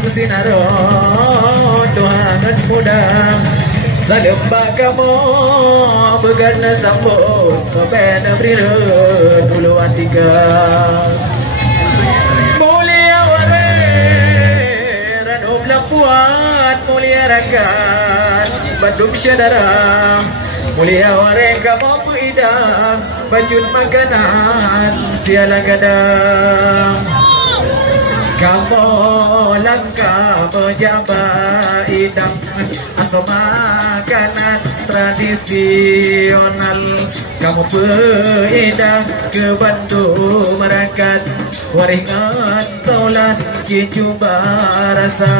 Sinaro Tuhan muda Sademba kamu Begana sambut Kepena brira Duluan tiga Mulia ware Ranu lapuan Mulia rakan Badum syadara Mulia ware kamu kuidang Bajun makanan Sialang gadang kamu langkah menjabat idam asal makanan tradisional kamu pindah ke Bandung merangkat waringan taulah kicu rasa